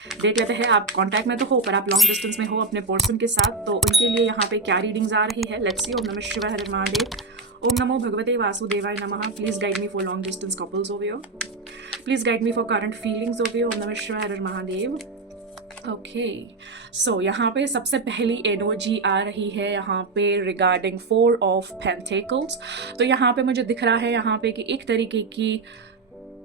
देख लेते हैं आप कांटेक्ट में तो हो पर आप लॉन्ग डिस्टेंस में हो अपने पर्सन के साथ, तो उनके लिए यहाँ पे क्या रीडिंग्स आ रही है। Let's see. ओम नमः शिवाय, हर हर महादेव। ओम नमो भगवते वासुदेवाय नमः। Please guide me for long distance couples over here. Please guide me for current feelings over here. ओम नमः शिवाय, हर हर महादेव। ओके सो यहाँ पे सबसे पहली एनर्जी आ रही है यहाँ पे रिगार्डिंग 4 ऑफ पेंटिकल्स। तो यहाँ पे मुझे दिख रहा है यहाँ पे कि एक तरीके की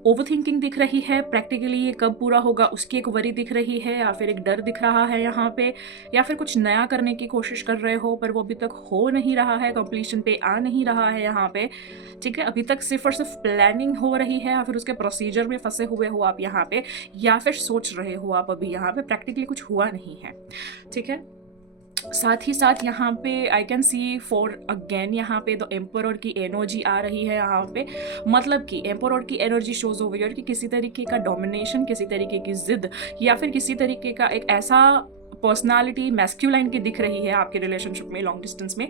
ओवर थिंकिंग दिख रही है। प्रैक्टिकली ये कब पूरा होगा उसकी एक वरी दिख रही है, या फिर एक डर दिख रहा है यहाँ पे, या फिर कुछ नया करने की कोशिश कर रहे हो पर वो अभी तक हो नहीं रहा है, कंप्लीशन पे आ नहीं रहा है यहाँ पे। ठीक है, अभी तक सिर्फ और सिर्फ प्लानिंग हो रही है, या फिर उसके प्रोसीजर में फंसे हुए हो आप यहाँ पे, या फिर सोच रहे हो आप अभी यहाँ पे, प्रैक्टिकली कुछ हुआ नहीं है। ठीक है, साथ ही साथ यहाँ पे I can see for again यहाँ पे द एम्परर की एनर्जी आ रही है यहाँ पे। मतलब कि एम्परर की एनर्जी शोज ओवर हियर कि किसी तरीके का डोमिनेशन, किसी तरीके की जिद, या फिर किसी तरीके का एक ऐसा पर्सनालिटी मैस्क्यूलाइन की दिख रही है आपके रिलेशनशिप में लॉन्ग डिस्टेंस में,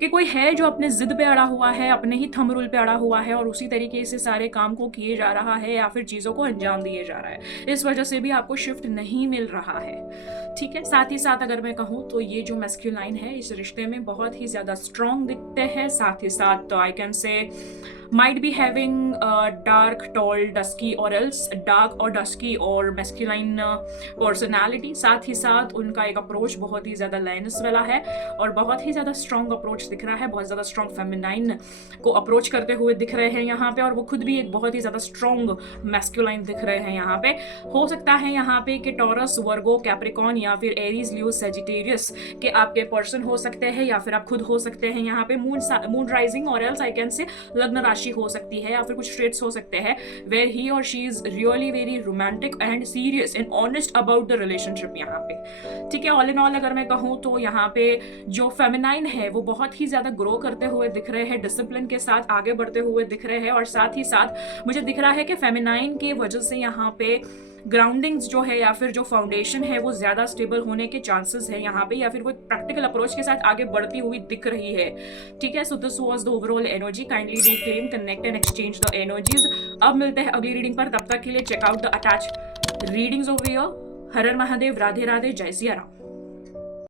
कि कोई है जो अपने जिद पे अड़ा हुआ है, अपने ही थंब रूल पे अड़ा हुआ है और उसी तरीके से सारे काम को किए जा रहा है या फिर चीज़ों को अंजाम दिए जा रहा है। इस वजह से भी आपको शिफ्ट नहीं मिल रहा है। ठीक है, साथ ही साथ अगर मैं कहूँ तो ये जो मैस्क्यूलाइन है इस रिश्ते में बहुत ही ज़्यादा स्ट्रॉन्ग दिखते हैं। साथ ही साथ तो I can say might be having dark, tall, dusky or else dark or dusky और masculine personality। साथ ही साथ उनका एक अप्रोच बहुत ही ज़्यादा लाइनस वाला है और बहुत ही ज़्यादा स्ट्रॉन्ग अप्रोच दिख रहा है, बहुत ज़्यादा स्ट्रॉन्ग फेमिनाइन को अप्रोच करते हुए दिख रहे हैं यहाँ पे, और वो खुद भी एक बहुत ही ज़्यादा स्ट्रॉन्ग मैस्कुलाइन दिख रहे हैं यहाँ पे। हो सकता है यहाँ पे कि टॉरस, वर्गो, कैप्रिकॉन या फिर एरीज, लियो, सेजिटेरियस के आपके पर्सन हो सकते हैं, या फिर आप खुद हो सकते हैं यहाँ पे। मून राइजिंग और एल्स आई कैन से लग्न राशि हो सकती है, या फिर कुछ ट्रेट्स हो सकते हैं वेयर ही और she is really very romantic and serious and honest about the relationship यहाँ पे। ठीक है, ऑल इन ऑल अगर मैं कहूँ तो यहाँ पे जो फेमिनाइन है वो बहुत ही ज्यादा ग्रो करते हुए दिख रहे हैं, डिसिप्लिन के साथ आगे बढ़ते हुए दिख रहे हैं, और साथ ही साथ मुझे दिख रहा है कि फेमिनाइन की वजह से यहाँ पे ग्राउंडिंग्स जो है या फिर जो फाउंडेशन है वो ज्यादा स्टेबल होने के चांसेस है यहाँ पे, या फिर वो प्रैक्टिकल अप्रोच के साथ आगे बढ़ती हुई दिख रही है। ठीक है, so this was the overall energy. Kindly do claim, connect and exchange the energies. अब मिलते हैं अगली रीडिंग पर, तब तक के लिए check out the attach readings over here. हर हर महादेव, राधे राधे, जय सिया राम।